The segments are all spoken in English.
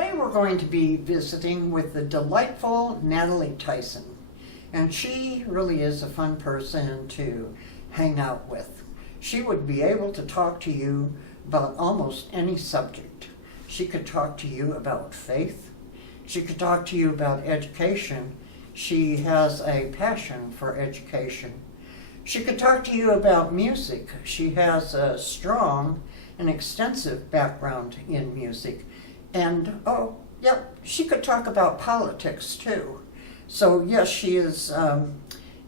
Today we're going to be visiting with the delightful Natalie Tyson, and she really is a fun person to hang out with. She would be able to talk to you about almost any subject. She could talk to you about faith. She could talk to you about education. She has a passion for education. She could talk to you about music. She has a strong and extensive background in music. And, she could talk about politics too. So, yes, she is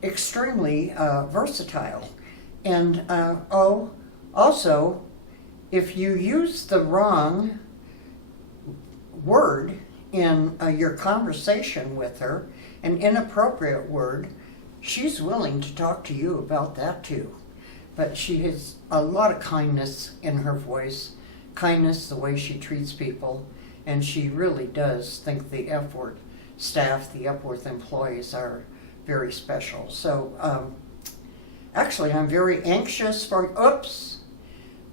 extremely versatile. And, also, if you use the wrong word in your conversation with her, an inappropriate word, she's willing to talk to you about that too. But she has a lot of kindness in her voice, kindness the way she treats people, and she really does think the Epworth staff, the Epworth employees are very special. So actually I'm very anxious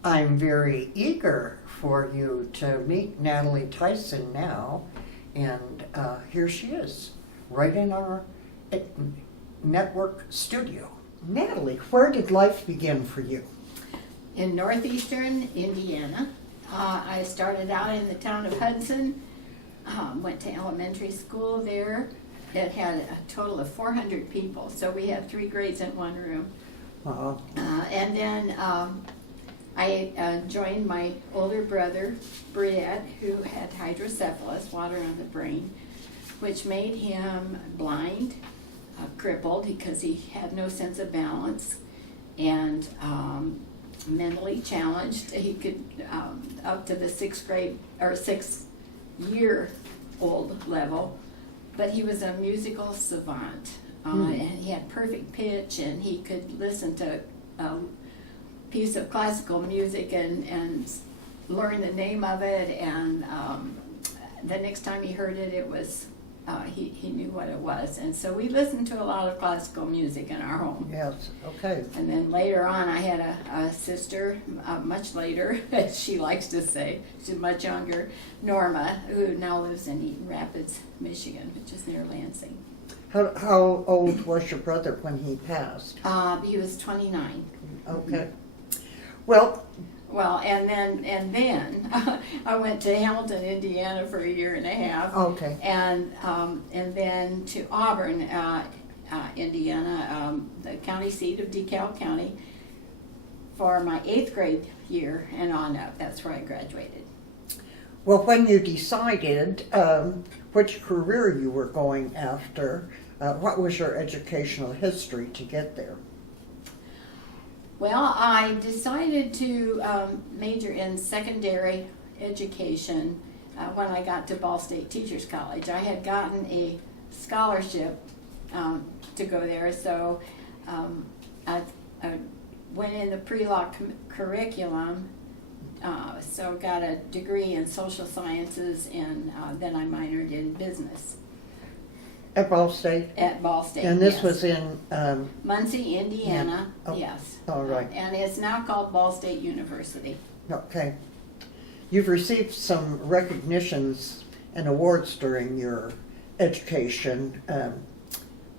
I'm very eager for you to meet Natalie Tyson now, and here she is, right in our network studio. Natalie, where did life begin for you? In northeastern Indiana. I started out in the town of Hudson, went to elementary school there. It had a total of 400 people, so we had 3 grades in one room. Wow. And then I joined my older brother, Brett, who had hydrocephalus, water on the brain, which made him blind, crippled because he had no sense of balance, and mentally challenged. He could up to the 6th grade or 6th year old level, but he was a musical savant. And he had perfect pitch, and he could listen to a piece of classical music and learn the name of it, and the next time he heard it, it was he knew what it was. And so we listened to a lot of classical music in our home. Yes, okay. And then later on, I had a sister, much later, as she likes to say, she's much younger, Norma, who now lives in Eaton Rapids, Michigan, which is near Lansing. How old was your brother when he passed? He was 29. Okay. Well, and then I went to Hamilton, Indiana for 1.5 years. Okay. And then to Auburn, Indiana, the county seat of DeKalb County, for my 8th grade year and on up. That's where I graduated. well, when you decided which career you were going after, what was your educational history to get there? Well, I decided to major in secondary education when I got to Ball State Teachers College. I had gotten a scholarship to go there, so I went in the pre-law curriculum, so got a degree in social sciences, and then I minored in business. At Ball State? At Ball State, And this yes. was in? Muncie, Indiana, Oh, yes. all right. And it's now called Ball State University. Okay. You've received some recognitions and awards during your education.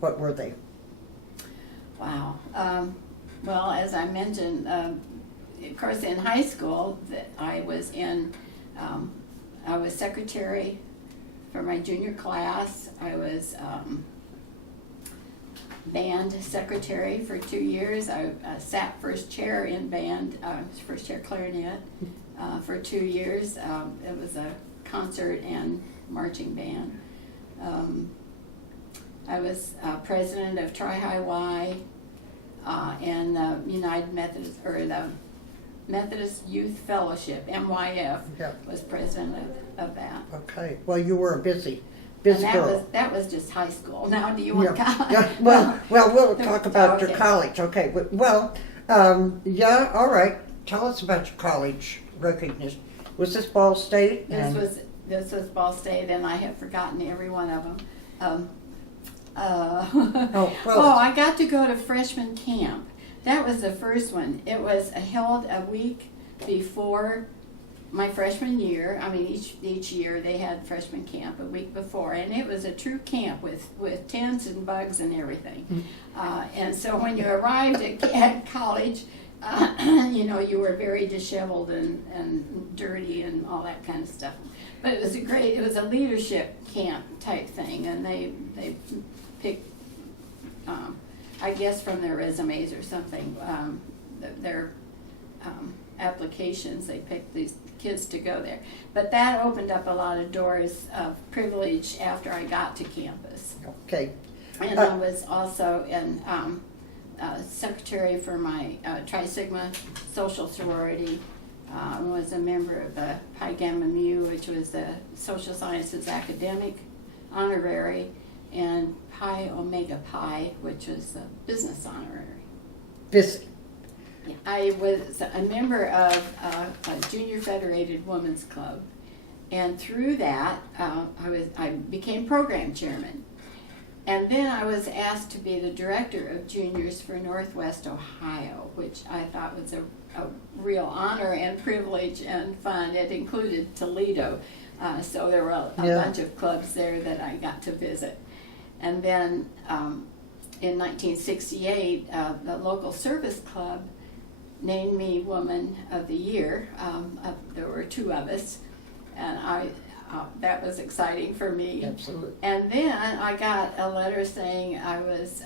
What were they? Wow. Well, as I mentioned, of course, in high school, I was secretary for my junior class. I was band secretary for 2 years. I sat first chair in band, first chair clarinet for 2 years. It was a concert and marching band. I was president of Tri-High Y and the United Methodist, or the Methodist Youth Fellowship, MYF, Yeah. was president of that. Okay. Well, you were a busy And girl. that was just high school. Now, do you want college? Yeah. Well, we'll talk about your Okay. college. Okay. Well, yeah. All right. Tell us about your college recognition. Was this Ball State? This was Ball State, and I have forgotten every one of them. I got to go to freshman camp. That was the first one. It was held a week before my freshman year, I mean, each year they had freshman camp a week before, and it was a true camp with tents and bugs and everything. And so when you arrived at college, you know, you were very disheveled and dirty and all that kind of stuff. But it was a leadership camp type thing, and they picked, I guess from their resumes or something, their applications, they picked these kids to go there. But that opened up a lot of doors of privilege after I got to campus. Okay. And I was also secretary for my Tri Sigma social sorority. I was a member of the Pi Gamma Mu, which was the social sciences academic honorary, and Pi Omega Pi, which was the business honorary. I was a member of a Junior Federated Women's Club, and through that I became program chairman. And then I was asked to be the director of juniors for Northwest Ohio, which I thought was a real honor and privilege and fun. It included Toledo, so there were a bunch of clubs there that I got to visit. And then in 1968, the local service club named me Woman of the Year. There were two of us, and that was exciting for me. Absolutely. And then I got a letter saying I was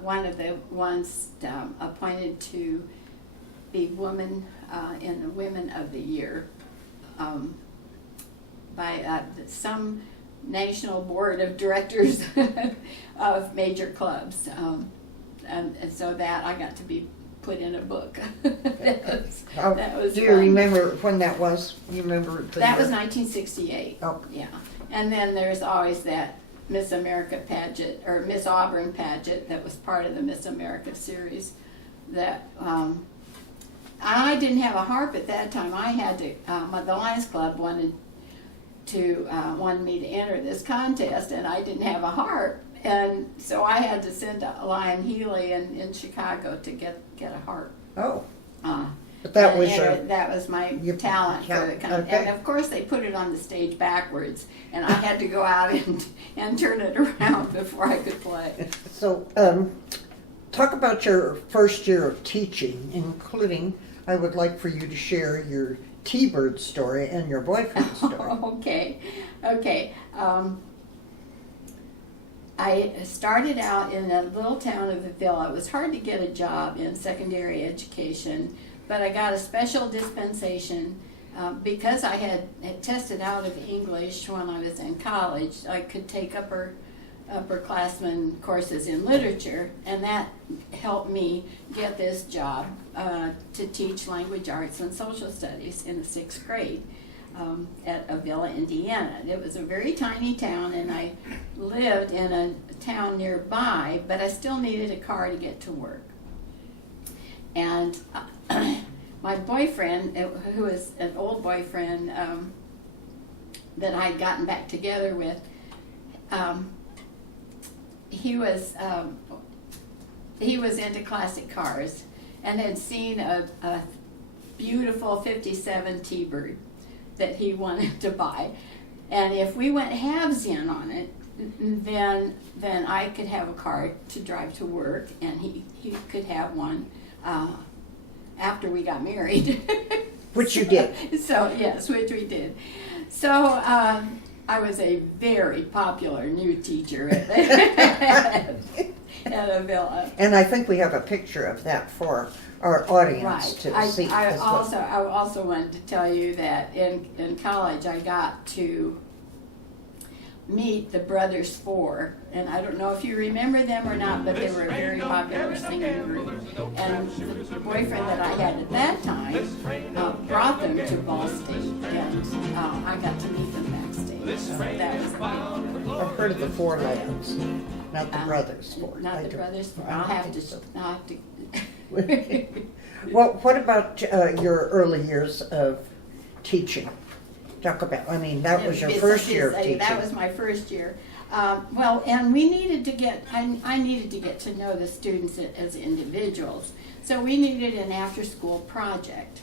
one of the ones appointed to be Woman in the Women of the Year by some national board of directors of major clubs. And so that I got to be put in a book. that was Do you fun. remember when that was? You remember the That year? was 1968. Oh. Yeah. And then there's always that Miss America pageant, or Miss Auburn pageant, that was part of the Miss America series. That I didn't have a harp at that time. I had to. The Lions Club wanted me to enter this contest, and I didn't have a harp. And so I had to send to Lion Healy in Chicago to get a harp. Oh. But that was that was my talent for the contest. Okay. And of course they put it on the stage backwards, and I had to go out and turn it around before I could play. So, talk about your first year of teaching, including, I would like for you to share your T-Bird story and your boyfriend story. Okay. I started out in a little town of Avila. It was hard to get a job in secondary education, but I got a special dispensation because I had tested out of English when I was in college. I could take upperclassmen courses in literature, and that helped me get this job to teach language arts and social studies in the 6th grade. At Avila, Indiana. It was a very tiny town, and I lived in a town nearby, but I still needed a car to get to work. And my boyfriend, who was an old boyfriend that I had gotten back together with, he was into classic cars and had seen a beautiful 57 T-Bird that he wanted to buy, and if we went halves in on it, then I could have a car to drive to work, and he could have one after we got married. Which you did. So yes, which we did. So I was a very popular new teacher at Avila. And I think we have a picture of that for our audience to see. I also wanted to tell you that in college I got to meet the Brothers Four, and I don't know if you remember them or not, but they were a very popular singing group. And the boyfriend that I had at that time brought them to Ball State, and I got to meet them backstage. So that was a I've heard of the Four Lads, not the Brothers Four. Not the Brothers Four. I'll have to. Well, what about your early years of teaching? Talk about, that was your first year of teaching. That was my first year. Well, and we needed to get, I needed to get to know the students as individuals. So we needed an after-school project.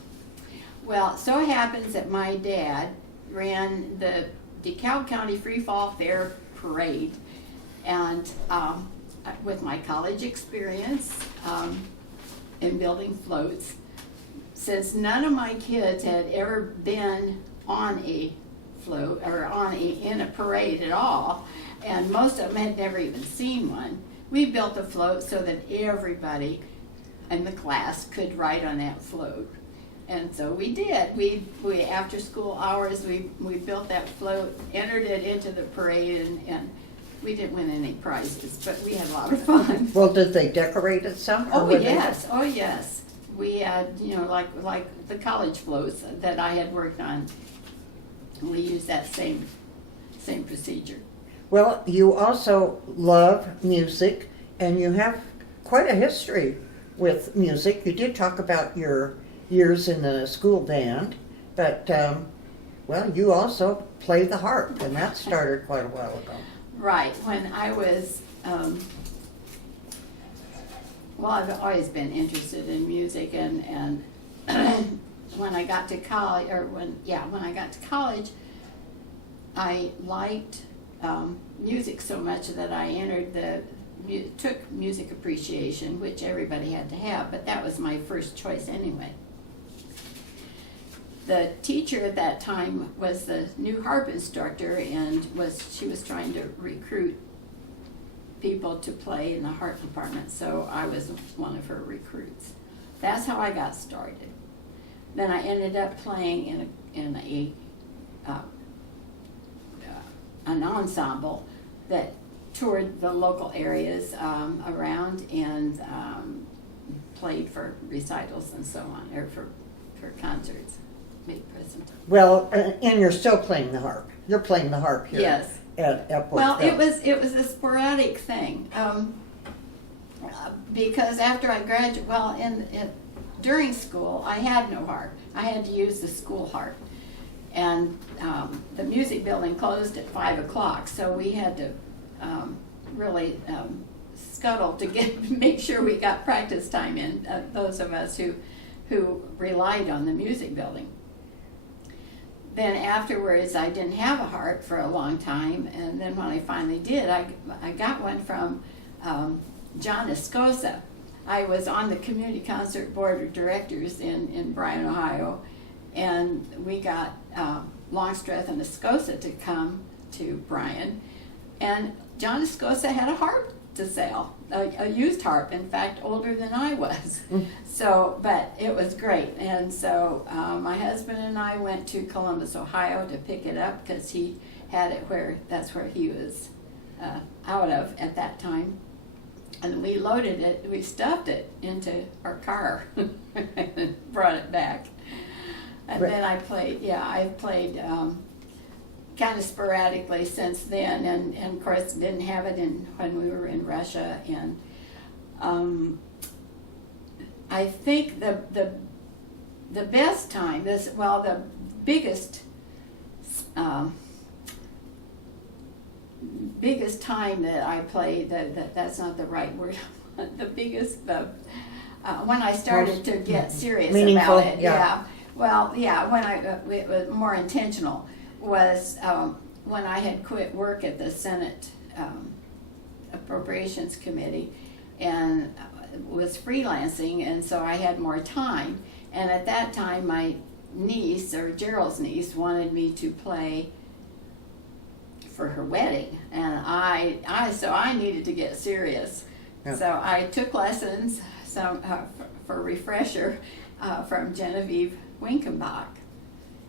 Well, so happens that my dad ran the DeKalb County Free Fall Fair Parade, and with my college experience in building floats, since none of my kids had ever been on a float or in a parade at all, and most of them had never even seen one, we built a float so that everybody in the class could ride on that float. And so we did. We after school hours, we built that float, entered it into the parade, and we didn't win any prizes, but we had a lot of fun. Well, did they decorate it some? Oh yes, oh yes. We had, like the college floats that I had worked on. We used that same procedure. Well, you also love music, and you have quite a history with music. You did talk about your years in the school band, but well, you also play the harp, and that started quite a while ago. Right, when I was, well, I've always been interested in music, and when I got to college, when I got to college, I liked music so much that I took music appreciation, which everybody had to have, but that was my first choice anyway. The teacher at that time was the new harp instructor, and she was trying to recruit people to play in the harp department, so I was one of her recruits. That's how I got started. Then I ended up playing in an ensemble that toured the local areas around and played for recitals and so on, or for concerts. Well, and you're still playing the harp. You're playing the harp here. Yes. At Epworth. Well, it was a sporadic thing because after I graduated, during school I had no harp. I had to use the school harp, and the music building closed at 5 o'clock, so we had to really scuttle to make sure we got practice time in. Those of us who relied on the music building. Then afterwards, I didn't have a harp for a long time, and then when I finally did, I got one from John Escosa. I was on the Community Concert Board of Directors in Bryan, Ohio, and we got Longstreth and Escosa to come to Bryan, and John Escosa had a harp to sell, a used harp, in fact, older than I was. So, but it was great. And so my husband and I went to Columbus, Ohio to pick it up because he had it that's where he was out of at that time. And we loaded it, we stuffed it into our car and brought it back. And then I've played kind of sporadically since then, and of course didn't have it when we were in Russia, and I think the best time, the biggest time that I played, that's not the right word, the biggest, when I started to get serious meaningful, about it, when it was more intentional, was when I had quit work at the Senate Appropriations Committee and was freelancing, and so I had more time. And at that time, my niece, or Gerald's niece, wanted me to play for her wedding, and so I needed to get serious. Yeah. So I took lessons for refresher from Genevieve Winkenbach,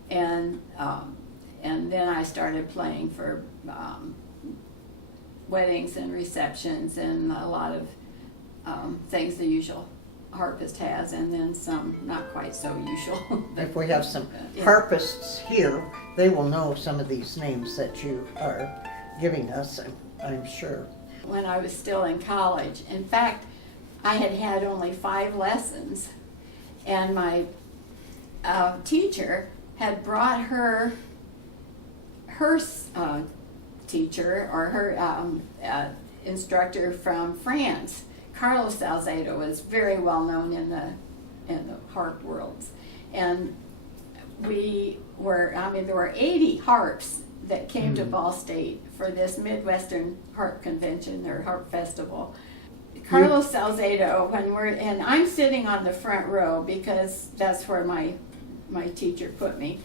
and then I started playing for weddings and receptions and a lot of things the usual harpist has, and then some not quite so usual. If we have some harpists here, they will know some of these names that you are giving us, I'm sure. When I was still in college, in fact, I had only 5 lessons, and my teacher had brought her teacher, or her instructor from France. Carlos Salcedo was very well known in the harp worlds, and there were 80 harps that came to Ball State for this Midwestern Harp Convention or Harp Festival. Carlos Salcedo, and I'm sitting on the front row because that's where my teacher put me.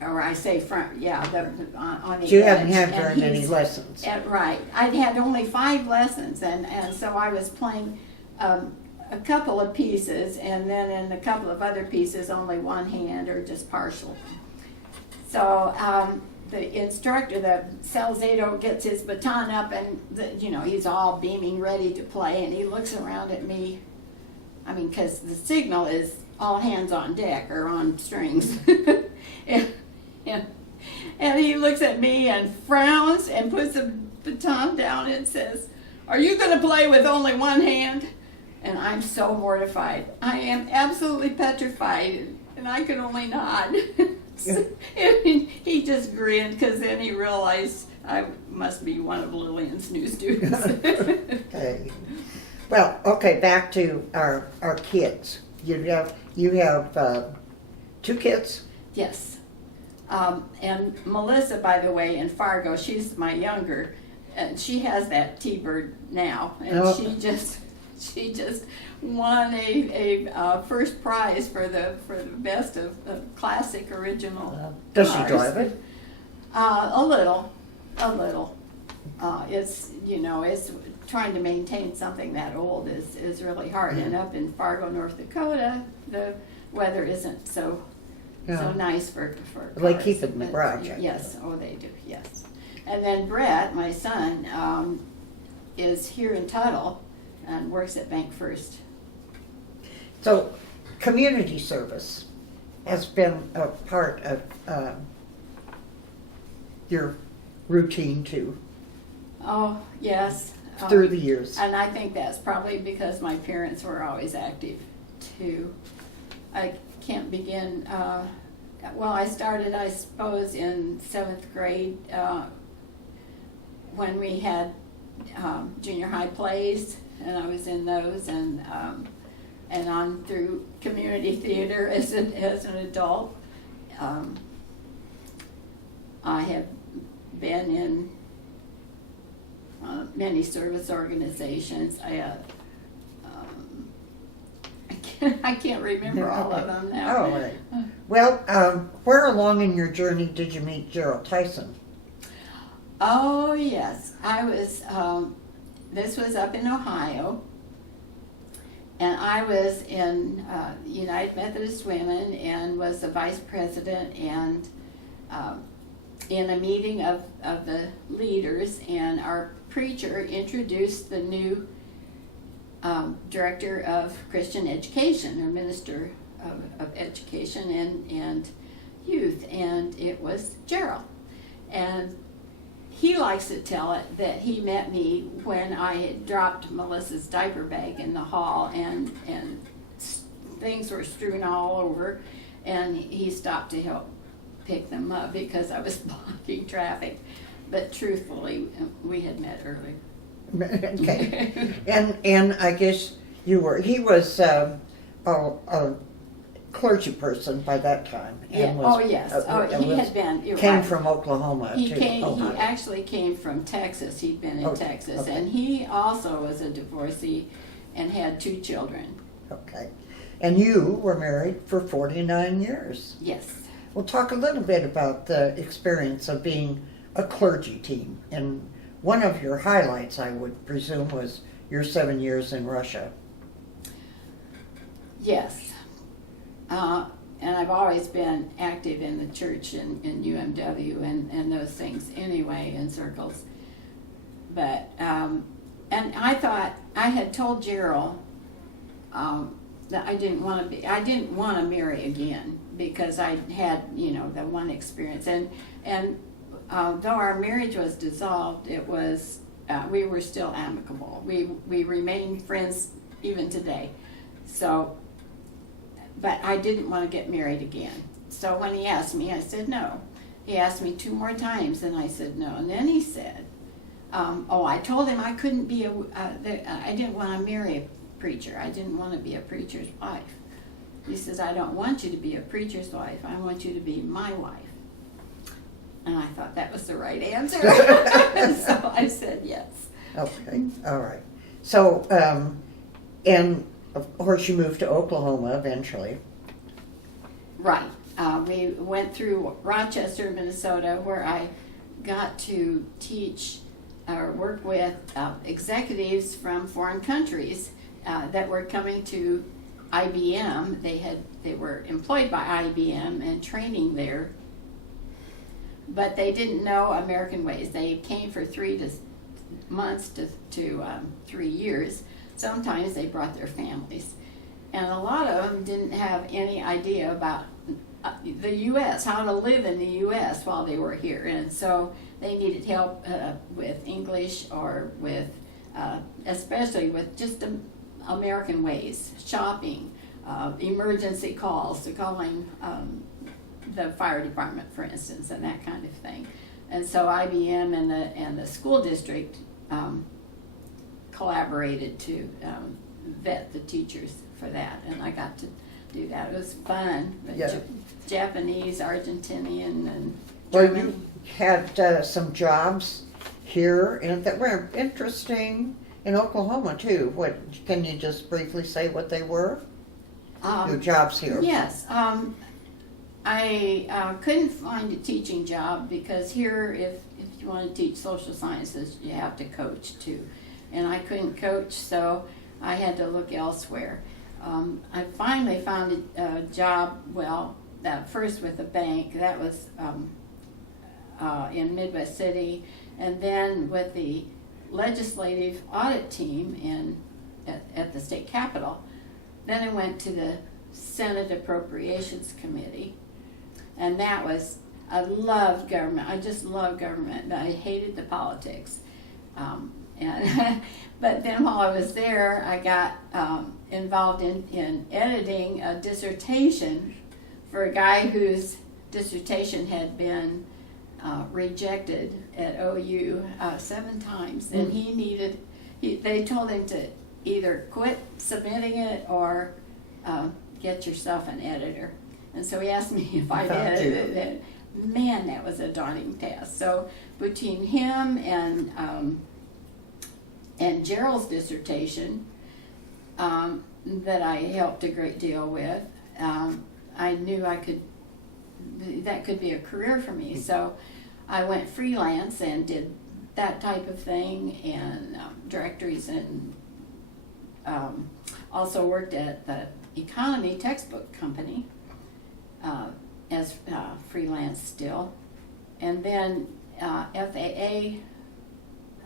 Or I say front, yeah, on the edge. You haven't had very many lessons. Right. I'd had only 5 lessons, and so I was playing a couple of pieces, and then in a couple of other pieces, only one hand or just partial. So the instructor, the Salcedo, gets his baton up, and he's all beaming, ready to play, and he looks around at me. I mean, because the signal is all hands on deck or on strings. And he looks at me and frowns and puts the baton down and says, "Are you going to play with only one hand?" And I'm so mortified. I am absolutely petrified, and I could only nod. He just grinned, because then he realized I must be one of Lillian's new students. Okay. Well, okay, back to our kids. You have 2 kids? Yes. And Melissa, by the way, in Fargo, she's my younger, and she has that T-Bird now, and she just won a first prize for the best of classic original. Does she cars. drive it? A little. It's it's trying to maintain something that old is really hard, and up in Fargo, North Dakota, the weather isn't so nice for cars. They keep it in the garage. Yes, they do, yes. And then Brett, my son, is here in Tuttle and works at Bank First. So, community service has been a part of your routine too, Oh, yes. through the years. And I think that's probably because my parents were always active too. I can't begin, I started, I suppose, in 7th grade when we had junior high plays, and I was in those, and on through community theater as an adult. I have been in many service organizations. I can't remember all of them now. Oh, right. Well, where along in your journey did you meet Gerald Tyson? Oh, yes. I was, this was up in Ohio, and I was in United Methodist Women and was the vice president, and in a meeting of the leaders, and our preacher introduced the new director of Christian education, or minister of education and youth, and it was Gerald. And he likes to tell it that he met me when I had dropped Melissa's diaper bag in the hall, and things were strewn all over, and he stopped to help pick them up because I was blocking traffic. But truthfully, we had met earlier. Okay. And I guess he was a clergy person by that time. And he had been. Came from Oklahoma. He actually came from Texas. He'd been in Texas, okay. and he also was a divorcee and had 2 children. Okay. And you were married for 49 years. Yes. We'll talk a little bit about the experience of being a clergy team. And one of your highlights, I would presume, was your 7 years in Russia. Yes. And I've always been active in the church and in UMW and those things anyway, in circles. But, and I thought, I had told Gerald that I didn't want to marry again, because I had, the one experience. And though our marriage was dissolved, it was, we were still amicable. We remain friends even today. So, but I didn't want to get married again. So when he asked me, I said no. He asked me 2 more times, and I said no. And then he said, I told him I couldn't be I didn't want to marry a preacher. I didn't want to be a preacher's wife. He says, I don't want you to be a preacher's wife. I want you to be my wife. And I thought that was the right answer. So I said yes. Okay, all right. So, and of course you moved to Oklahoma eventually. Right. We went through Rochester, Minnesota, where I got to teach or work with executives from foreign countries that were coming to IBM. They were employed by IBM and training there, but they didn't know American ways. They came for 3 months to 3 years. Sometimes they brought their families, and a lot of them didn't have any idea about the U.S., how to live in the U.S. while they were here, and so they needed help with English or with, especially with just American ways, shopping, emergency calls, to calling the fire department, for instance, and that kind of thing. And so IBM and the school district collaborated to vet the teachers for that, and I got to do that. It was fun. Yeah. Japanese, Argentinian, and Well, German. you had some jobs here and that were interesting in Oklahoma too. What can you just briefly say what they were? Your jobs here. Yes. I couldn't find a teaching job because here, if you want to teach social sciences, you have to coach too. And I couldn't coach, so I had to look elsewhere. I finally found a job, first with a bank. That was in Midwest City, and then with the legislative audit team at the state capitol. Then I went to the Senate Appropriations Committee, and that was, I loved government. I just loved government. I hated the politics. But then while I was there, I got involved in editing a dissertation for a guy whose dissertation had been rejected at OU 7 times, and they told him to either quit submitting it or get yourself an editor. And so he asked me if I'd edited it. Man, that was a daunting task. So between him and Gerald's dissertation that I helped a great deal with, I knew that could be a career for me. So I went freelance and did that type of thing, and directories, and also worked at the economy textbook company as freelance still. And then FAA,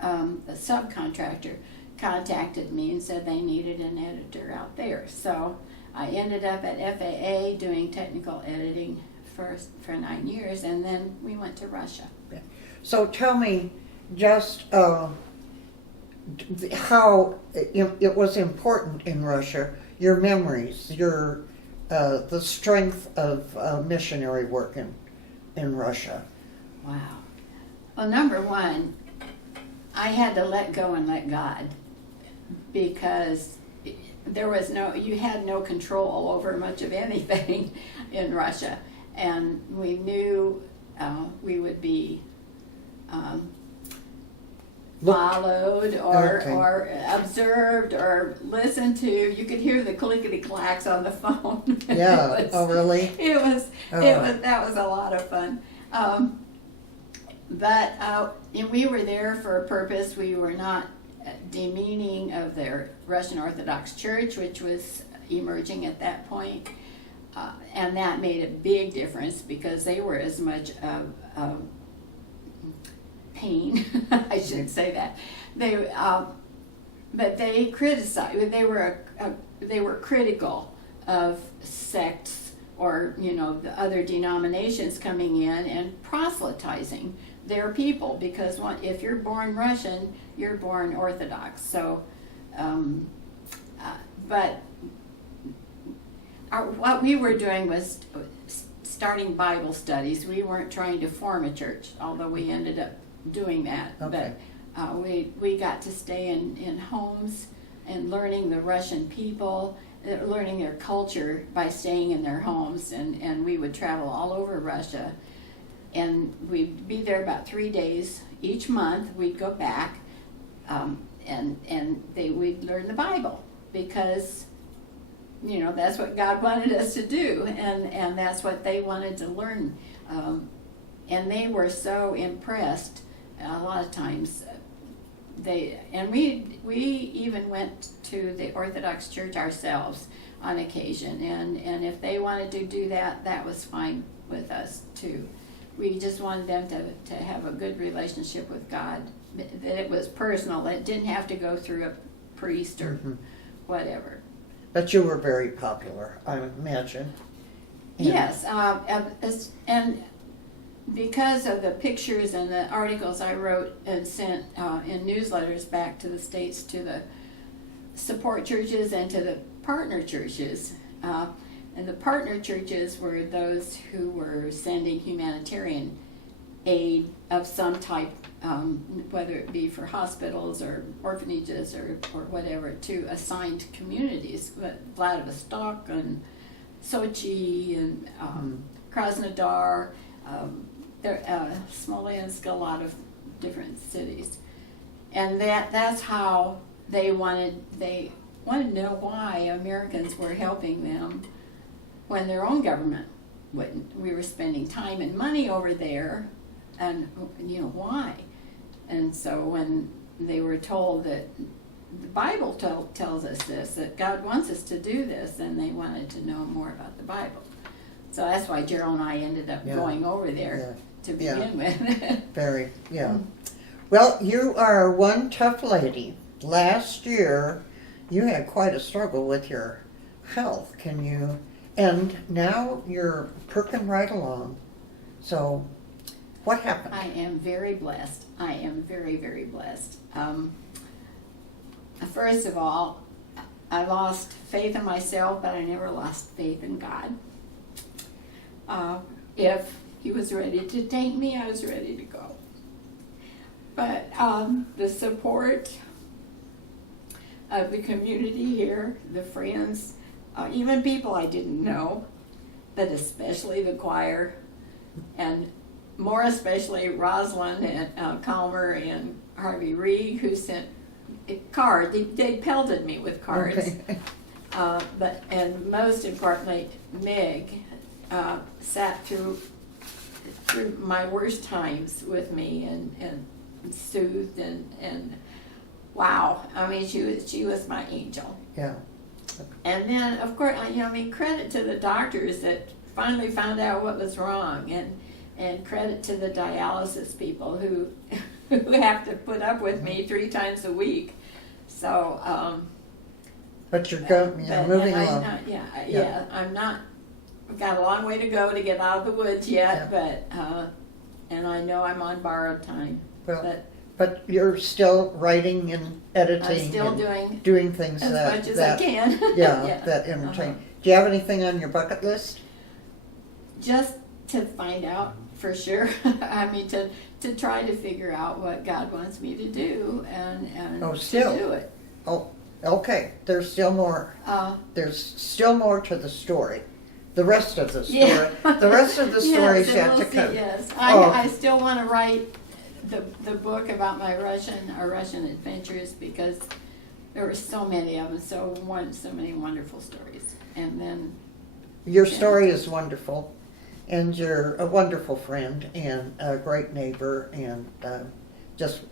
the subcontractor, contacted me and said they needed an editor out there. So I ended up at FAA doing technical editing for 9 years, and then we went to Russia. So tell me just how it was important in Russia, your memories, the strength of missionary work in Russia. Wow. Well, number one, I had to let go and let God, because you had no control over much of anything in Russia, and we knew we would be followed or observed or listened to. You could hear the clickety clacks on the phone. Yeah. Oh, really? That was a lot of fun. But we were there for a purpose. We were not demeaning of their Russian Orthodox Church, which was emerging at that point. And that made a big difference, because they were as much of pain. I shouldn't say that. But they criticized. They were critical of sects or the other denominations coming in and proselytizing their people, because if you're born Russian, you're born Orthodox. So, but what we were doing was starting Bible studies. We weren't trying to form a church, although we ended up doing that. Okay. But we got to stay in homes and learning the Russian people learning their culture by staying in their homes, and we would travel all over Russia, and we'd be there about 3 days each month. We'd go back, and we'd learn the Bible, because that's what God wanted us to do, and that's what they wanted to learn, and they were so impressed. A lot of times we even went to the Orthodox Church ourselves on occasion, and if they wanted to do that, that was fine with us too. We just wanted them to have a good relationship with God, that it was personal, that it didn't have to go through a priest or whatever. But you were very popular, I would imagine. Yes, and because of the pictures and the articles I wrote and sent in newsletters back to the States, to the support churches and to the partner churches, and the partner churches were those who were sending humanitarian aid of some type, whether it be for hospitals or orphanages or whatever, to assigned communities, Vladivostok and Sochi and Krasnodar, Smolensk, a lot of different cities, and that's how they wanted to know why Americans were helping them when their own government wouldn't. We were spending time and money over there, and why? And so when they were told that the Bible tells us this, that God wants us to do this, and they wanted to know more about the Bible. So that's why Gerald and I ended up going over there to begin with. Very, yeah. Well, you are one tough lady. Last year, you had quite a struggle with your health. And now you're perking right along. So, what happened? I am very blessed. I am very, very blessed. First of all, I lost faith in myself, but I never lost faith in God. If He was ready to take me, I was ready to go. But the support of the community here, the friends, even people I didn't know, but especially the choir, and more especially Rosalind and Calmer and Harvey Reed, who sent cards. They pelted me with cards. Okay. And most importantly, Meg sat through my worst times with me and soothed and wow. I mean, she was my angel. Yeah. And then, of course, credit to the doctors that finally found out what was wrong, and credit to the dialysis people who have to put up with me 3 times a week. So. But you're moving along. I'm not. I've got a long way to go to get out of the woods yet, but and I know I'm on borrowed time. Well, but you're still writing and editing. I'm still and doing things as that much as I can. that entertain. Do you have anything on your bucket list? Just to find out for sure. I mean, to try to figure out what God wants me to do and to do it. Oh, okay. There's still more. There's still more to the story. The rest of the story. Yeah. The rest of the story is yet to come. Yes, I still want to write the book about my Russian adventures, because there were so many of them, so many wonderful stories. And then your story is wonderful, and you're a wonderful friend and a great neighbor, and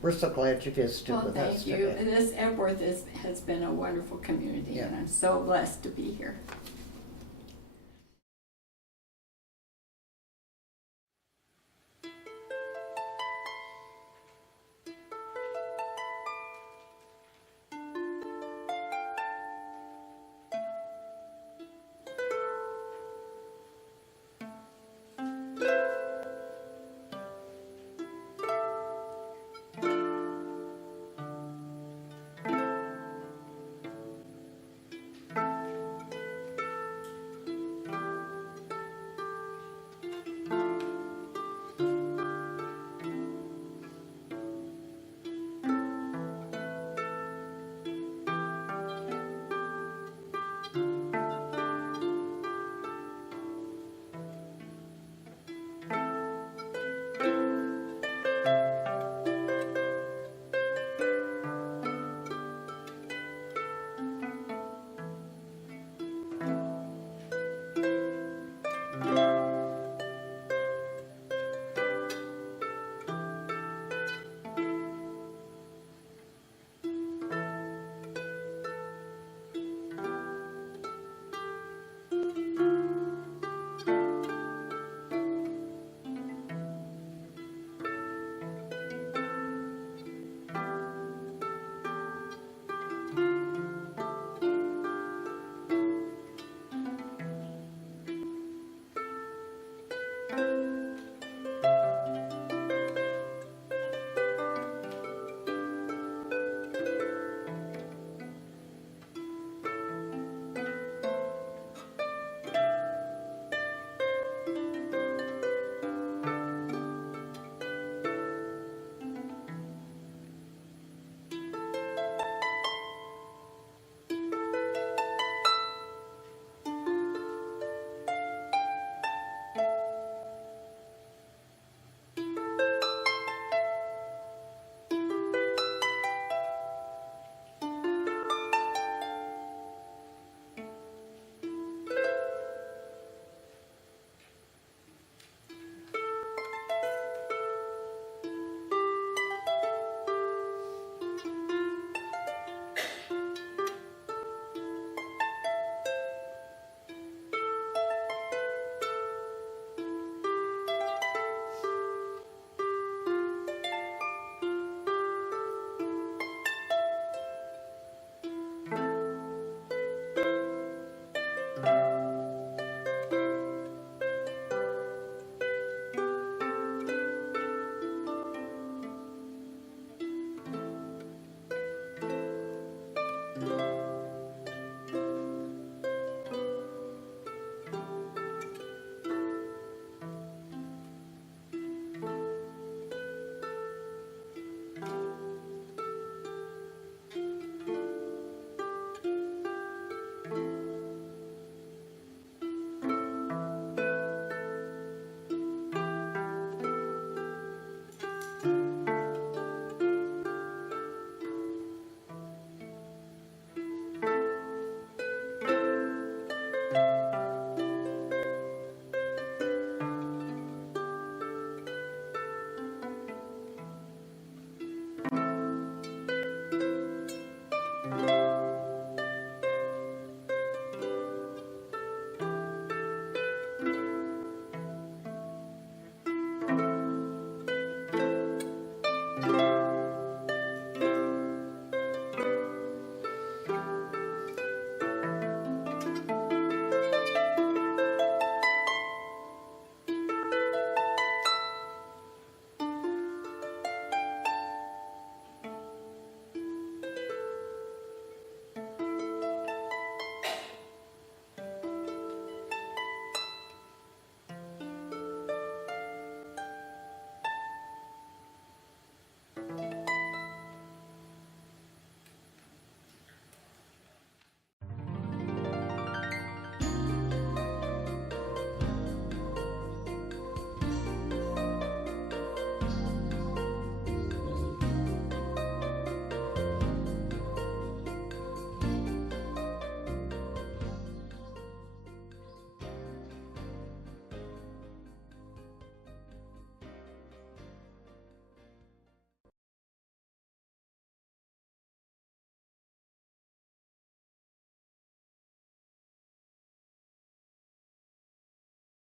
we're so glad you visited with us today. Thank you. This Epworth has been a wonderful community, and I'm so blessed to be here.